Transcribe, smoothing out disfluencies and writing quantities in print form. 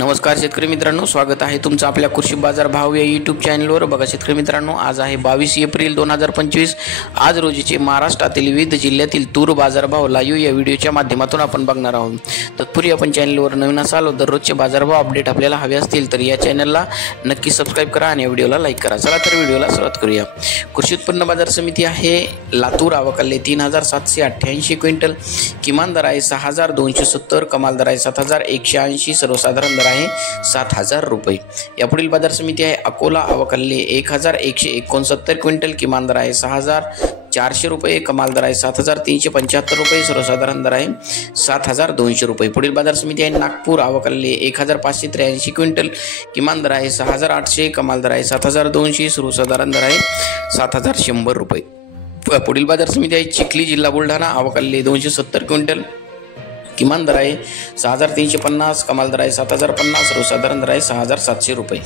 नमस्कार शेतकरी मित्रांनो, स्वागत आहे तुमचं आपल्या कृषी बाजार भाव या यूट्यूब चॅनलवर। बघा शेतकरी मित्रांनो, आज आहे 22 एप्रिल 2025। आज रोजीचे महाराष्ट्रातील विविध जिल्ह्यातील तूर बाजारभाव लाईव्ह या व्हिडिओच्या माध्यमातून आपण बघणार आहोत। तत्पूर्वी आपण चॅनलवर नवीन असाल तर दररोजचे बाजारभाव अपडेट आपल्याला हवे असतील तर या चॅनलला नक्की सबस्क्राइब करा आणि या व्हिडिओला लाईक करा। चला तर व्हिडिओला सुरुवात करूया। कृषी उत्पन्न बाजार समिती आहे लातूर, आवकाले 3788 क्विंटल, किमान दर आहे 6270, कमाल दर आहे 7180, सर्वसाधारण दर आहे 7000 रुपये। यापुढील बाजार समिती आहे अकोला, आवकाले 1169 क्विंटल, किमान दर आहे 6400 रुपये, कमाल दर आहे 7375 रुपये, सर्वसाधारण दर आहे 7200 रुपये। पुढील बाजार समिती आहे नागपूर, आवकाले 1583 क्विंटल, किमान दर आहे 6800, कमाल दर आहे 7200, सर्वसाधारण दर आहे 7100 रुपये। पुढील बाजार समिती आहे चिखली, जिल्हा बुलढाणा, आवकाले 270 क्विंटल, किमान दर आहे 6350, कमाल दर आहे 7050, सर्वसाधारण दर आहे 6700 रुपये।